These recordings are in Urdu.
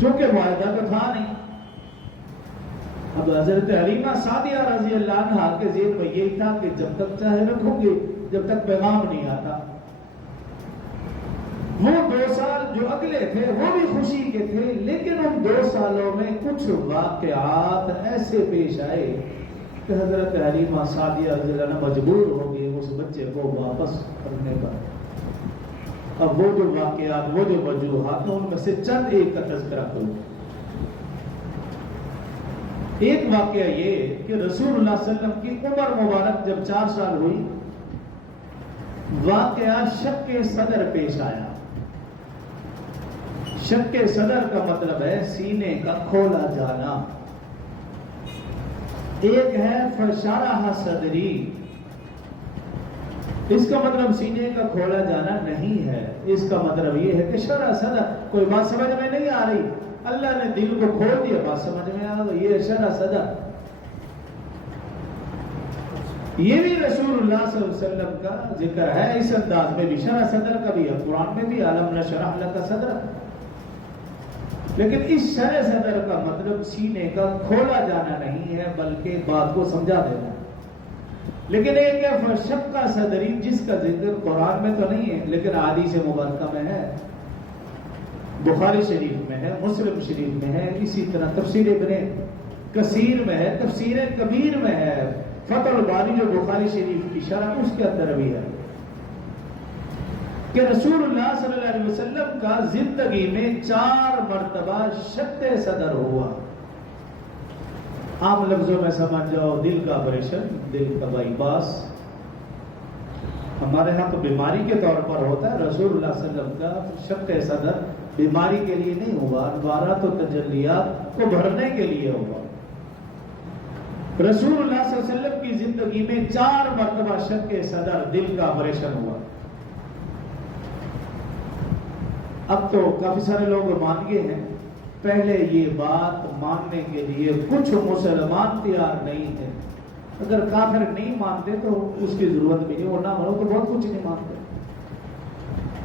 چونکہ معاہدہ تو تھا نہیں۔ اب حضرت حلیمہ سعدیہ رضی اللہ عنہا کے ذہن میں یہی تھا کہ جب تک چاہے رکھوں گے، جب تک پیغام نہیں آتا۔ وہ 2 سال جو اگلے تھے وہ بھی خوشی کے تھے، لیکن ان 2 سالوں میں کچھ واقعات ایسے پیش آئے کہ حضرت حلیمہ سعدیہ رضی اللہ عنہ مجبور ہو گئے اس بچے کو واپس کرنے پر۔ اب وہ جو واقعات، وہ جو وجوہات، ان میں سے چند ایک کا تذکرہ کروں۔ ایک واقعہ یہ کہ رسول اللہ صلی اللہ علیہ وسلم کی عمر مبارک جب 4 سال ہوئی، واقعہ شق صدر پیش آیا۔ شق صدر کا مطلب ہے سینے کا کھولا جانا۔ ایک ہے فشارہ صدری، اس کا مطلب سینے کا کھولا جانا نہیں ہے، اس کا مطلب یہ ہے کہ شرح صدر، کوئی بات سمجھ میں نہیں آ رہی، اللہ نے دل کو کھول دیا، بات سمجھ میں آ گئی، یہ شرح صدر۔ یہ بھی رسول اللہ صلی اللہ علیہ وسلم کا ذکر ہے اس انداز میں بھی، شرح صدر کا بھی ہے، قرآن میں بھی علم نشرح لک صدرک۔ لیکن اس شرح صدر کا مطلب سینے کا کھولا جانا نہیں ہے، بلکہ بات کو سمجھا دینا ہے۔ لیکن ایک ہے فشق صدری، جس کا ذکر قرآن میں تو نہیں ہے لیکن حدیث مبارکہ میں ہے، بخاری شریف میں ہے، مسلم شریف میں ہے، اسی طرح تفسیر ابن کثیر میں ہے، تفسیر کبیر میں ہے، فتح الباری جو بخاری شریف کی شرح اس کے اندر بھی ہے کہ رسول اللہ صلی اللہ علیہ وسلم کا زندگی میں 4 مرتبہ شق صدر ہوا۔ عام لفظوں میں سمجھ جاؤ، دل کا آپریشن، دل کا بائی پاس۔ ہمارے ہاں تو بیماری کے طور پر ہوتا ہے، رسول اللہ صلی اللہ علیہ وسلم کا شق صدر بیماری کے لیے نہیں ہوا، انوارات و تجلیات کو بھرنے کے لیے ہوا۔ رسول اللہ صلی اللہ علیہ وسلم کی زندگی میں 4 مرتبہ شق صدر، دل کا آپریشن ہوا۔ اب تو کافی سارے لوگ مان گئے ہیں، پہلے یہ بات ماننے کے لیے کچھ مسلمان تیار نہیں تھے۔ اگر کافر نہیں مانتے تو اس کی ضرورت بھی نہیں، وہ نہ مانو تو بہت کچھ نہیں مانتے۔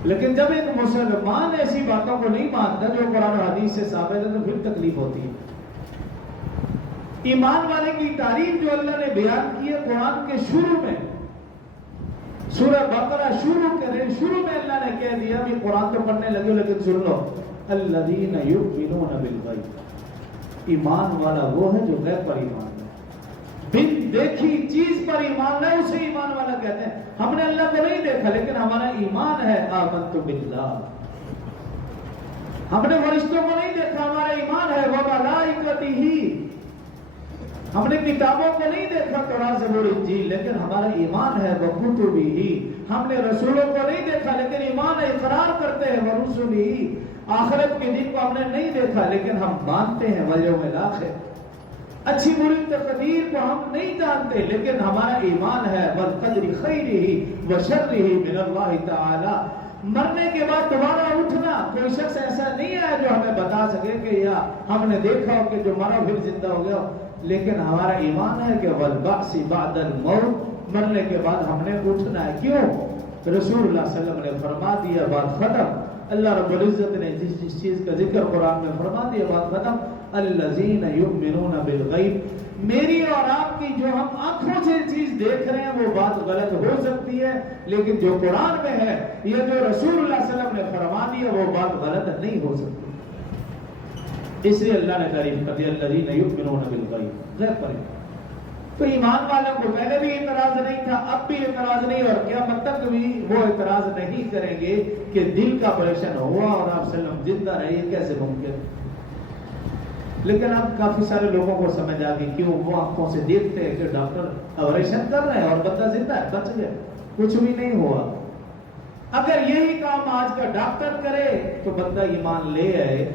لیکن جب ایک مسلمان ایسی باتوں کو نہیں مانتا جو قرآن و حدیث سے ثابت ہے تو پھر تکلیف ہوتی ہے۔ ایمان والے کی تعریف جو اللہ نے بیان کی ہے قرآن کے شروع میں، سورہ بقرہ شروع کرے، شروع میں اللہ نے کہہ دیا، بھی قرآن تو پڑھنے لگے لیکن سن لو، الذین یؤمنون بالغیب، ایمان والا وہ ہے جو غیب پر ایمان ہے، بن دیکھی چیز پر ایمان ہے، اسے ایمان والا کہتے ہیں۔ ہم نے اللہ کو نہیں دیکھا لیکن ہمارا ایمان ہے، آمنت باللہ۔ ہم نے فرشتوں کو نہیں دیکھا، ہمارا ایمان ہے، وملائکتہ۔ ہم نے کتابوں کو نہیں دیکھا، تورات زبور انجیل، لیکن ہمارا ایمان ہے، وکتبہ۔ ہم نے رسولوں کو نہیں دیکھا لیکن ایمان ہے، اقرار کرتے ہیں، ورسلہ۔ آخرت کے دن کو ہم نے نہیں دیکھا لیکن ہم مانتے ہیں، والیوم الآخر۔ اچھی بری تقدیر کو ہم نہیں جانتے لیکن ہمارا ایمان ہے، والقدر خیرہ وشرہ من اللہ تعالی۔ مرنے کے بعد دوبارہ اٹھنا، کوئی شخص ایسا نہیں ہے جو ہمیں بتا سکے کہ یا ہم نے دیکھا ہو کہ جو مرا پھر زندہ ہو گیا، لیکن ہمارا ایمان ہے کہ والبعث بعد الموت، مرنے کے بعد ہم نے اٹھنا ہے۔ کیوں؟ رسول اللہ صلی اللہ علیہ وسلم نے فرما دیا، بات ختم۔ اللہ رب العزت نے جس چیز کا ذکر قرآن میں فرما دیا، بات ختم۔ الذین یؤمنون بالغیب، میری اور آپ کی جو ہم آنکھوں سے چیز دیکھ رہے ہیں وہ بات غلط ہو سکتی ہے، لیکن جو قرآن میں ہے یا جو رسول اللہ صلی اللہ علیہ وسلم نے فرما دیا وہ بات غلط نہیں ہو سکتی۔ اس لیے اللہ نے تعریف کر دیا، الذین یؤمنون بالغیب، غیب پر۔ تو ایمان والوں کو پہلے بھی اعتراض نہیں تھا، اب بھی اعتراض نہیں، اور قیامت تک بھی وہ اعتراض نہیں کریں گے کہ دل کا آپریشن ہوا اور آپ صلی اللہ علیہ وسلم زندہ رہے، یہ کیسے ممکن۔ لیکن اب کافی سارے لوگوں کو سمجھ آ گئی، کیوں وہ آنکھوں سے دیکھتے ہیں کہ ڈاکٹر آپریشن کر رہے ہیں اور بندہ زندہ ہے، بچ گیا، کچھ بھی نہیں ہوا۔ اگر یہی کام آج کا ڈاکٹر کرے تو بندہ ایمان لے آئے۔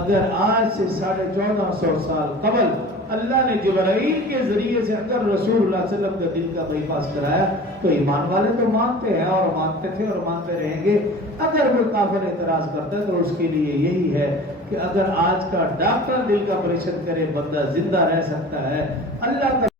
اگر آج سے 1450 سال قبل اللہ نے جبرائیل کے ذریعے سے اگر رسول اللہ صلی اللہ علیہ وسلم کا دل کا بائی پاس کرایا تو ایمان والے تو مانتے ہیں اور مانتے تھے اور مانتے رہیں گے۔ اگر کوئی کافر اعتراض کرتا ہے تو اس کے لیے یہی ہے کہ اگر آج کا ڈاکٹر دل کا آپریشن کرے بندہ زندہ رہ سکتا ہے، اللہ کا